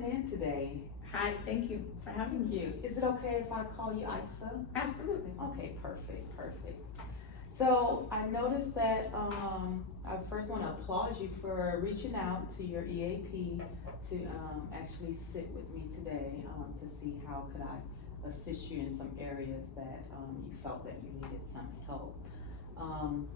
coming in today. Hi, thank you for having me. You. Is it okay if I call you Isa? Absolutely. Okay, perfect, perfect. So I noticed that I first want to applaud you for reaching out to your EAP to actually sit with me today to see how could I assist you in some areas that you felt that you needed some help. Um,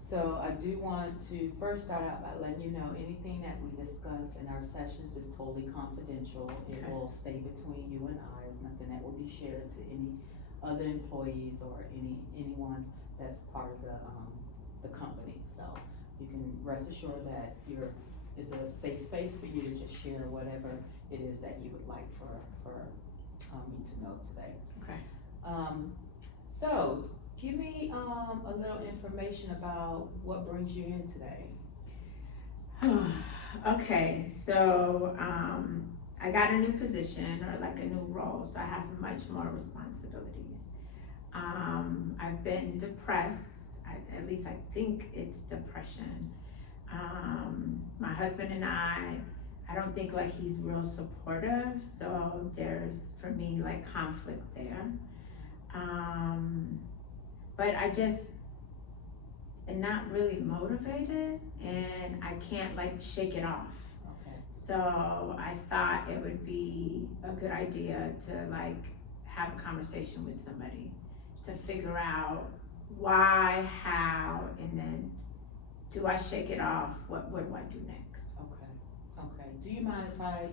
so I do want to first start out by letting you know anything that we discuss in our sessions is totally confidential. It Okay. will stay between you and I. It's nothing that will be shared to any other employees or anyone that's part of the company. So you can rest assured that it's a safe space for you to just share whatever it is that you would like for me to know today. Okay. So give me a little information about what brings you in today. Okay, so I got a new position or like a new role, so I have much more responsibilities. I've been depressed. At least I think it's depression. My husband and I don't think like he's real supportive, so there's for me like conflict there. But I just am not really motivated and I can't like shake it off. Okay. So I thought it would be a good idea to like have a conversation with somebody to figure out why, how, and then do I shake it off? What do I do next? Okay. Okay. Do you mind if I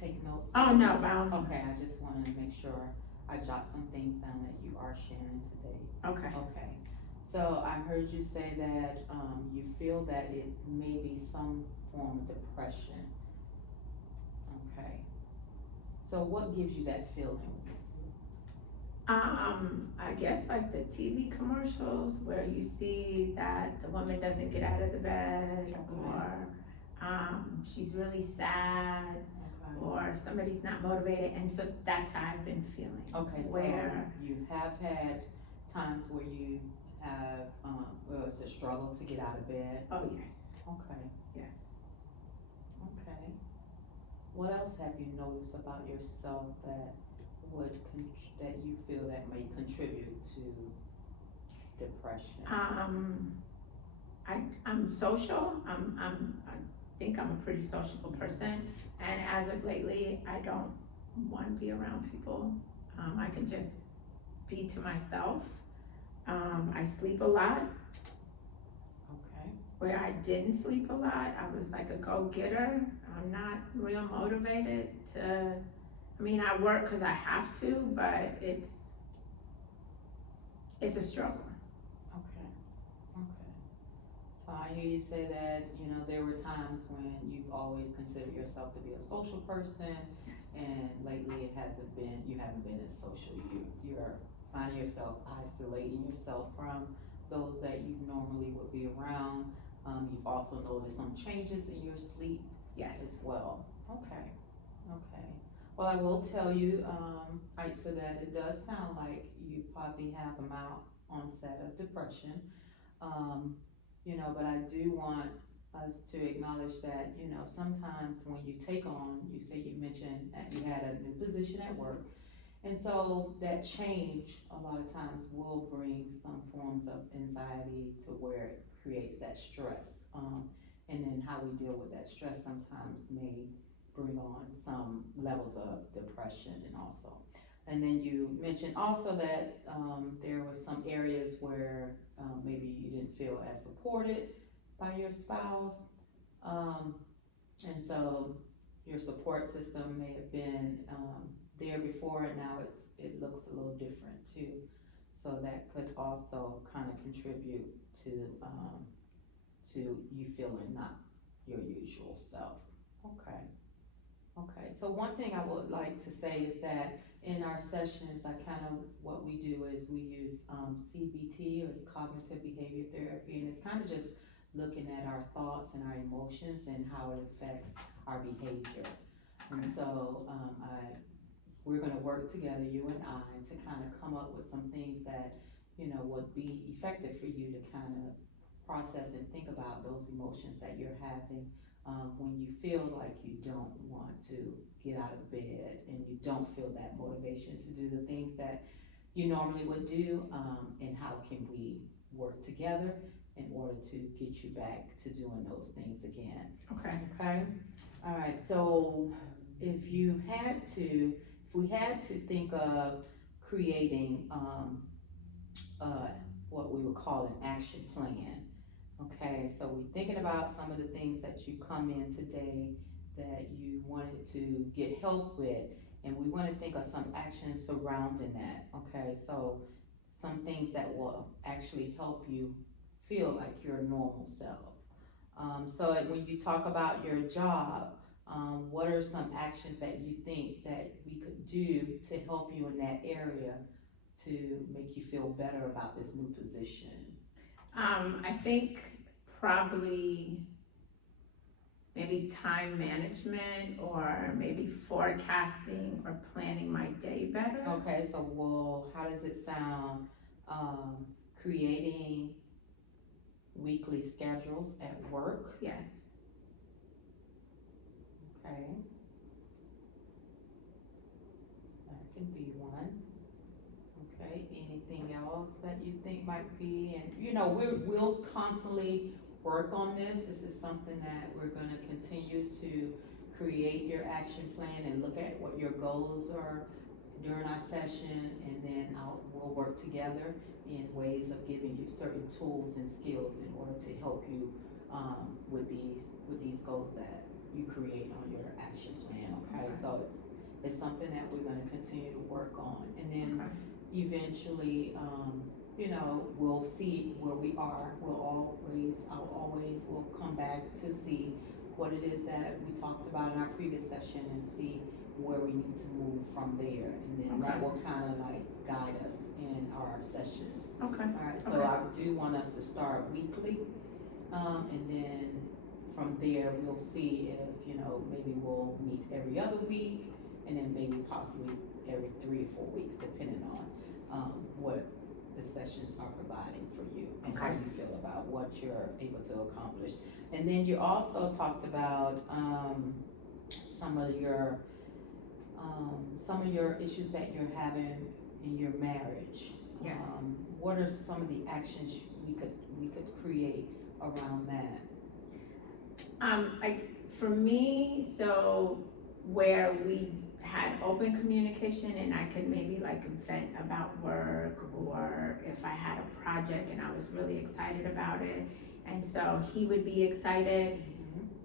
take notes? Oh no, by all means. Okay, I just wanted to make sure I jot some things down that you are sharing today. Okay. Okay. So I heard you say that you feel that it may be some form of depression. Okay. So what gives you that feeling? I guess like the TV commercials where you see that the woman doesn't get out of the bed or she's really sad Okay. or somebody's not motivated, and so that's how I've been feeling. Okay, so Where you have had times where you have, well, it's a struggle to get out of bed. oh yes, Okay, yes. okay. What else have you noticed about yourself that that you feel that may contribute to depression? I'm social. I think I'm a pretty sociable person, and as of lately, I don't want to be around people. I can just be to myself. I sleep a lot. Okay, Where I didn't sleep a lot, I was like a go-getter. I'm not real motivated to. I mean, I work because I have to, but it's a struggle. okay, okay. So I hear you say that, there were times when you've always considered yourself to be a social person, Yes. and lately you haven't been as social. You're finding yourself isolating yourself from those that you normally would be around. You've also noticed some changes in your sleep Yes. as well. Okay, okay. Well, I will tell you, Isa, that it does sound like you probably have a mild onset of depression. But I do want us to acknowledge that, sometimes when you take on, you mentioned that you had a new position at work. And so that change a lot of times will bring some forms of anxiety to where it creates that stress. And then how we deal with that stress sometimes may bring on some levels of depression and also. And then you mentioned also that there was some areas where maybe you didn't feel as supported by your spouse. And so your support system may have been there before, and now it looks a little different too. So that could also kind of contribute to you feeling not your usual self. Okay. Okay. So one thing I would like to say is that in our sessions, what we do is we use CBT, or it's cognitive behavior therapy, and it's kind of just looking at our thoughts and our emotions and how it affects our behavior. And so we're going to work together, you and I, to kind of come up with some things that would be effective for you to kind of process and think about those emotions that you're having when you feel like you don't want to get out of bed and you don't feel that motivation to do the things that you normally would do, and how can we work together in order to get you back to doing those things again, Okay. okay? All right, so if we had to think of creating, what we would call an action plan, okay? So we're thinking about some of the things that you come in today that you wanted to get help with, and we wanna think of some actions surrounding that, okay? So some things that will actually help you feel like your normal self. So when you talk about your job, what are some actions that you think that we could do to help you in that area to make you feel better about this new position? I think probably maybe time management or maybe forecasting or planning my day better. Okay, so well, how does it sound, creating weekly schedules at work? Yes. Okay. That can be one. Okay, anything else that you think might be, and you know, we'll constantly work on this. This is something that we're gonna continue to create your action plan and look at what your goals are during our session, and then we'll work together in ways of giving you certain tools and skills in order to help you, with these goals that you create on your action plan, okay? Okay. So it's something that we're gonna continue to work on, and then Okay. eventually, you know, we'll see where we are. I'll always will come back to see what it is that we talked about in our previous session and see where we need to move from there. And then that Okay. will kind of like guide us in our sessions. Okay. Alright, so Okay. I do want us to start weekly, and then from there, we'll see if, you know, maybe we'll meet every other week, and then maybe possibly every 3 or 4 weeks, depending on, what the sessions are providing for you and how Okay. you feel about what you're able to accomplish. And then you also talked about, some of your issues that you're having in your marriage. Yes. What are some of the actions we could create around that? For me, so where we had open communication and I could maybe like vent about work, or if I had a project and I was really excited about it, and so he would be excited,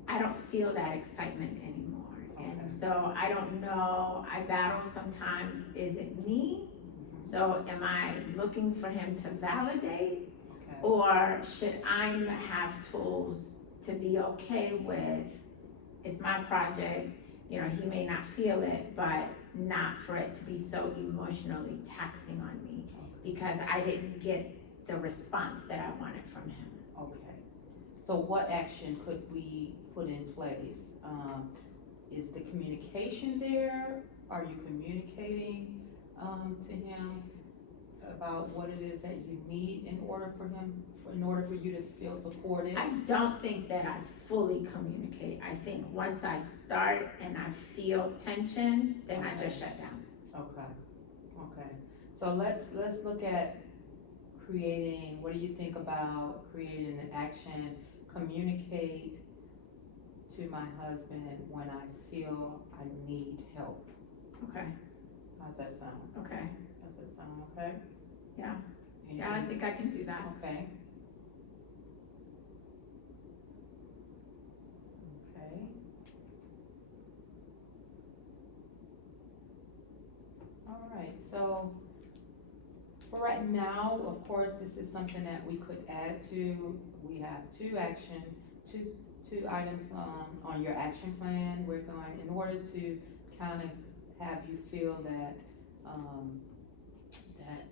I don't feel that excitement anymore. Okay. And so I don't know, I battle sometimes, is it me? So am I looking for him to validate? Okay. Or should I have tools to be okay with, it's my project, you know, he may not feel it, but not for it to be so emotionally taxing on me because I didn't get the response that I wanted from him. Okay. So what action could we put in place? Is the communication there? Are you communicating, to him about what it is that you need in order for you to feel supported? I don't think that I fully communicate. I think once I start and I feel tension, then I just shut down. Okay. So let's look at creating, what do you think about creating an action, communicate to my husband when I feel I need help? Okay. How's that sound? Okay. Does that sound okay? Yeah. Anything? Yeah, I think I can do that. Okay. Okay. All right, so for right now, of course, this is something that we could add to. We have two items on your action plan. We're going, in order to kind of have you feel that, that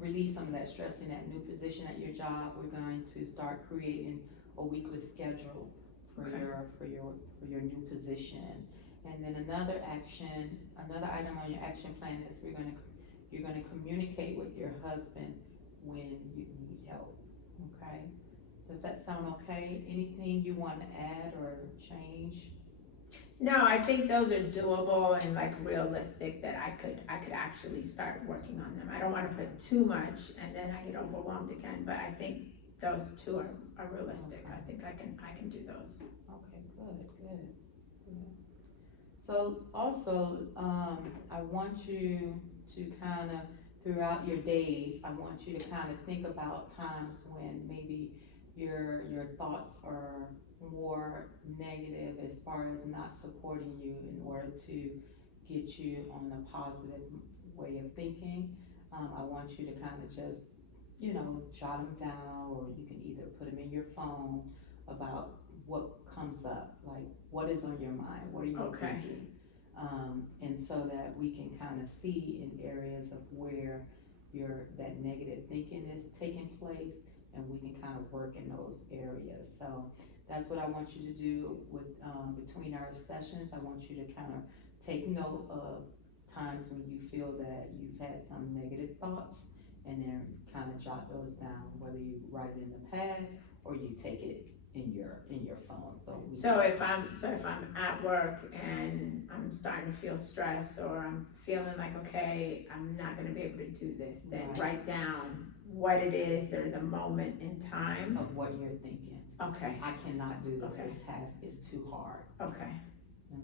release some of that stress in that new position at your job, we're going to start creating a weekly schedule for Okay. for your new position. And then another item on your action plan is you're gonna communicate with your husband when you need help, okay? Does that sound okay? Anything you wanna add or change? No, I think those are doable and like realistic that I could actually start working on them. I don't wanna put too much and then I get overwhelmed again, but I think those two are realistic. I think I can do those. Okay, good. So also, I want you to kind of, throughout your days, I want you to kind of think about times when maybe your thoughts are more negative as far as not supporting you in order to get you on the positive way of thinking. I want you to kind of just, jot them down, or you can either put them in your phone about what comes up, like what is on your mind, what are you Okay. thinking? And so that we can kind of see in areas of where that negative thinking is taking place, and we can kind of work in those areas. So that's what I want you to do with, between our sessions. I want you to kind of take note of times when you feel that you've had some negative thoughts, and then kind of jot those down, whether you write it in the pad or you take it in your phone. So if I'm at work and I'm starting to feel stress, or I'm feeling like, okay, I'm not gonna be able to do this, then Right. write down what it is or the moment in time. of what you're thinking. Okay, I cannot do this. Okay. This task is too hard. okay,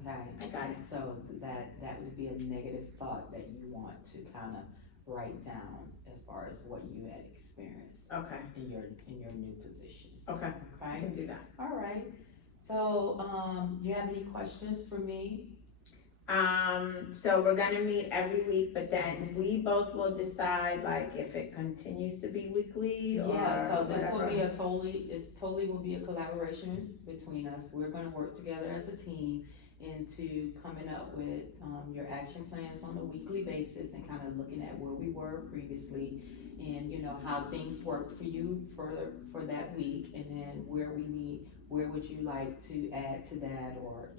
Okay. I got it. So that would be a negative thought that you want to kind of write down as far as what you had experienced okay, in your new position. okay, I Okay. can do that. All right. So, you have any questions for me? So we're gonna meet every week, but then we both will decide like if it continues to be weekly or Yeah, so this will whatever. be totally will be a collaboration between us. We're gonna work together as a team into coming up with, your action plans on a weekly basis, and kind of looking at where we were previously, and how things worked for you for that week, and then where would you like to add to that, or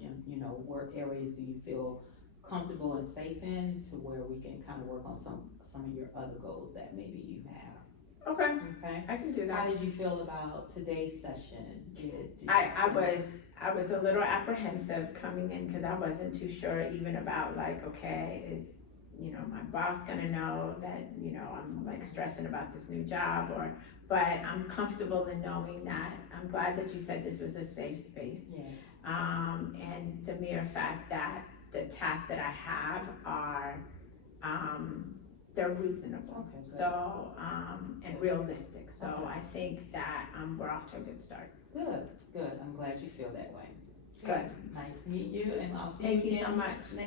where areas do you feel comfortable and safe in, to where we can kind of work on some of your other goals that maybe you have. Okay, Okay. I can do How that. did you feel about today's session? Did you I was a little apprehensive coming in because I wasn't too sure even about like, okay, is, my boss gonna know that, I'm like stressing about this new job, but I'm comfortable in knowing that. I'm glad that you said this was a safe space. Yes. And the mere fact that the tasks that I have are, they're reasonable. Okay, good. So, and realistic. So I think that, we're off to a good start. Good. I'm glad you feel that way. Good. Nice to meet you, and I'll see you Thank you again so much.